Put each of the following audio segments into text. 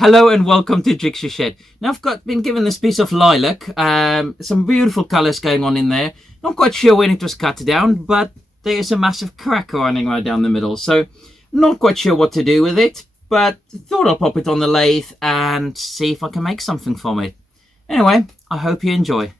Hello and welcome to Jigsaw Shed. Now been given this piece of lilac, some beautiful colours going on in there. Not quite sure when it was cut down, but there's a massive crack running right down the middle. So not quite sure what to do with it, but thought I'll pop it on the lathe and see if I can make something from it. Anyway, I hope you enjoy.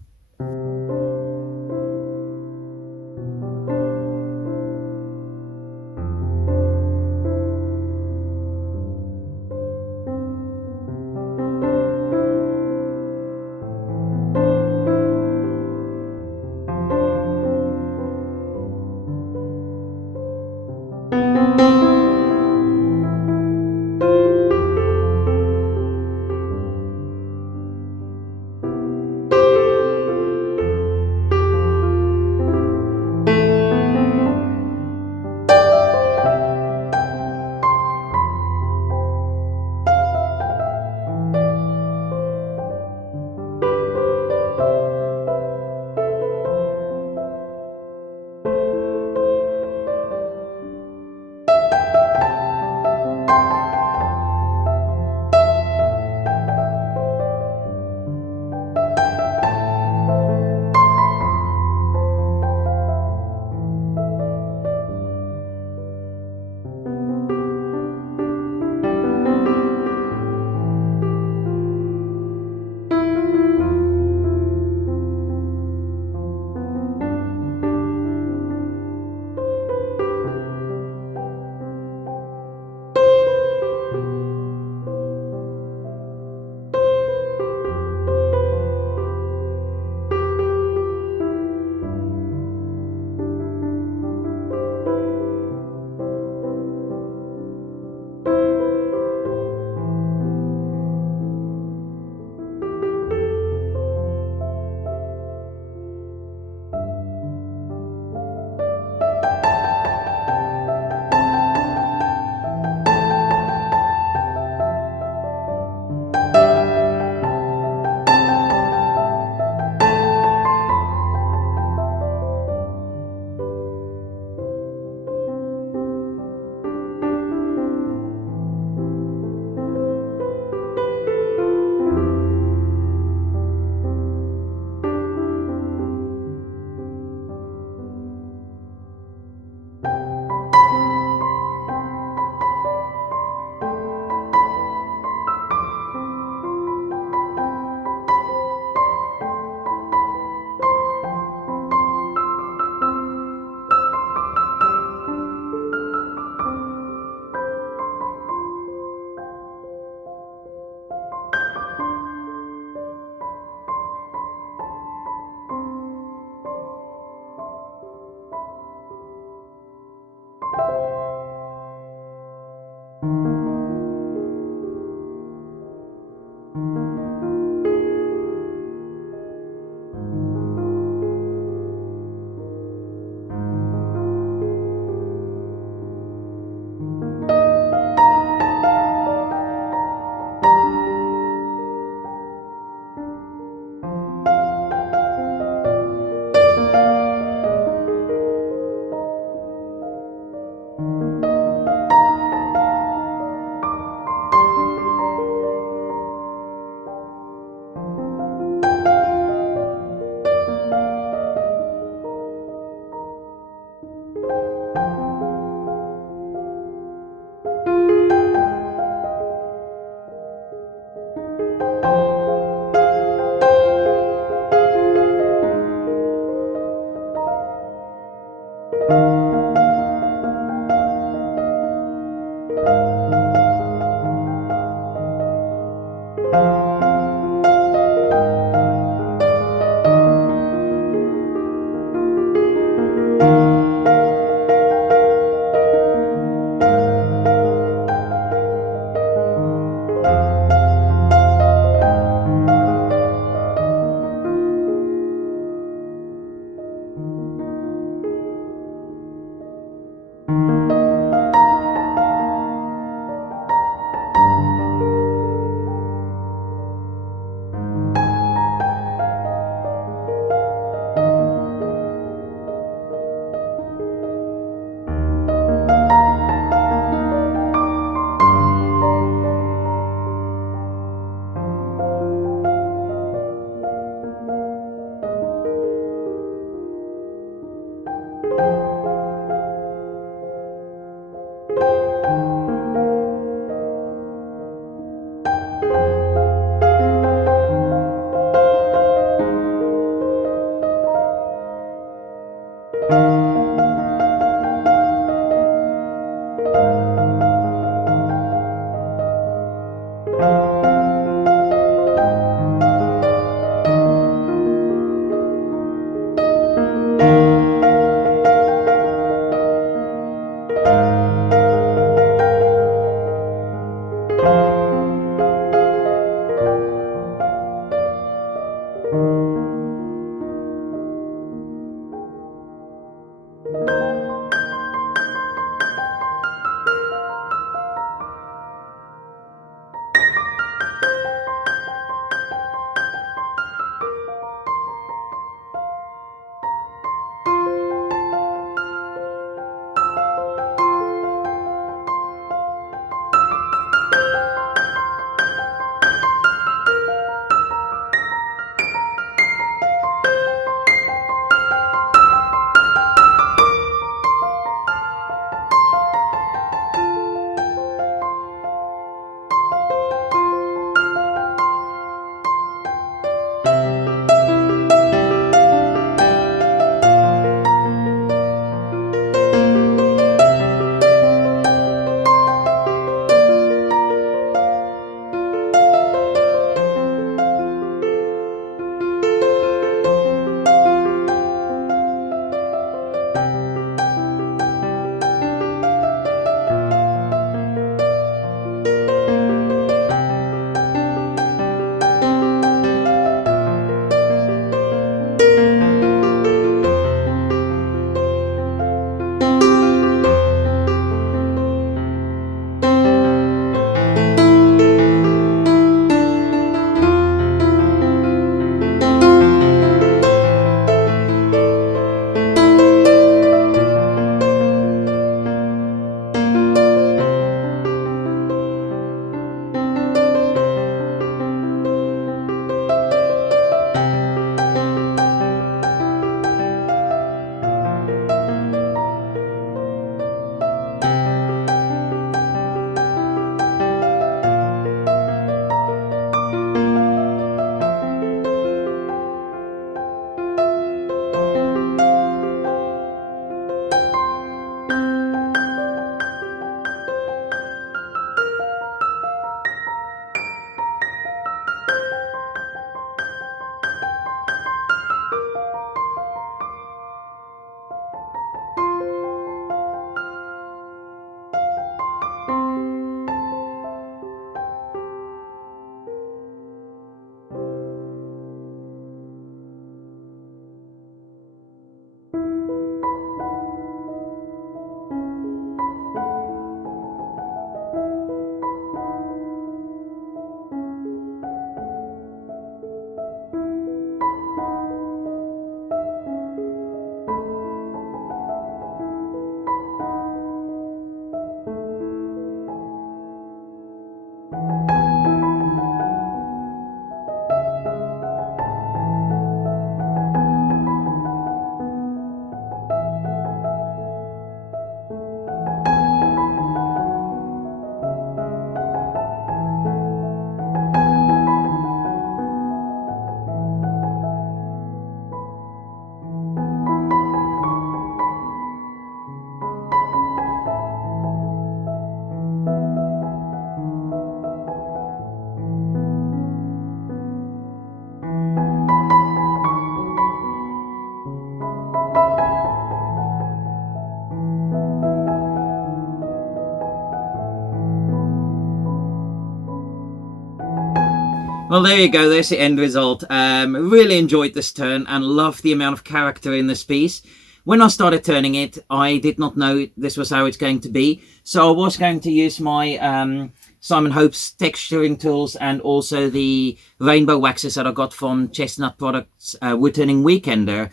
Well, there you go. There's the end result. Really enjoyed this turn and loved the amount of character in this piece. When I started turning it, I did not know this was how it's going to be. So I was going to use my Simon Hope's texturing tools and also the rainbow waxes that I got from Chestnut Products Woodturning Weekender.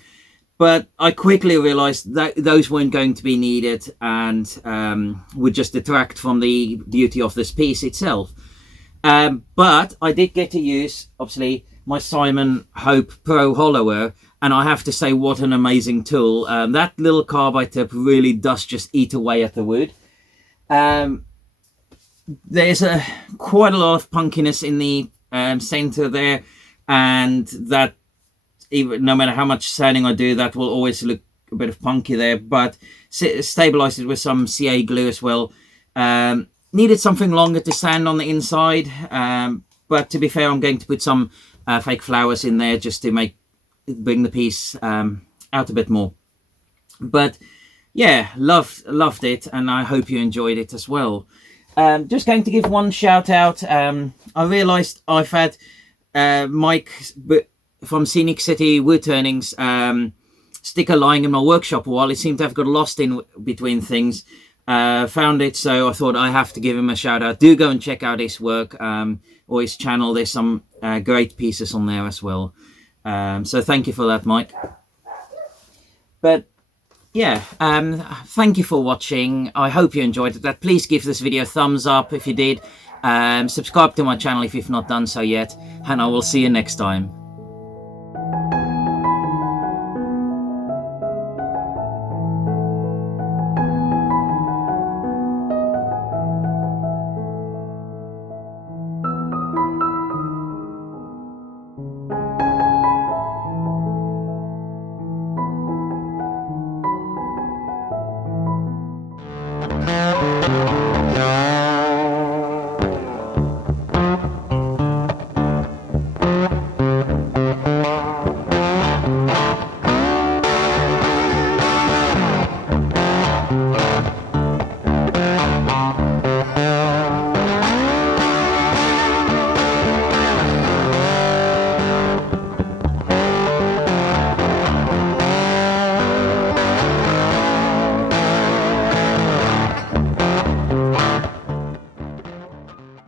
But I quickly realized that those weren't going to be needed and would just detract from the beauty of this piece itself. But I did get to use, obviously, my Simon Hope Pro Hollower, and I have to say, what an amazing tool. That little carbide tip really does just eat away at the wood. There's quite a lot of punkiness in the center there, and that, even no matter how much sanding I do, that will always look a bit of punky there, but stabilized it with some CA glue as well. Needed something longer to sand on the inside, but to be fair, I'm going to put some fake flowers in there just to bring the piece out a bit more. But yeah, loved it, and I hope you enjoyed it as well. Just going to give one shout out. I realized I've had Mike from Scenic City Woodturnings sticker lying in my workshop a while. It seemed to have got lost in between things. Found it, so I thought I have to give him a shout out. Do go and check out his work or his channel. There's some great pieces on there as well. So thank you for that, Mike. But yeah, thank you for watching. I hope you enjoyed it. Please give this video a thumbs up if you did. Subscribe to my channel if you've not done so yet, and I will see you next time.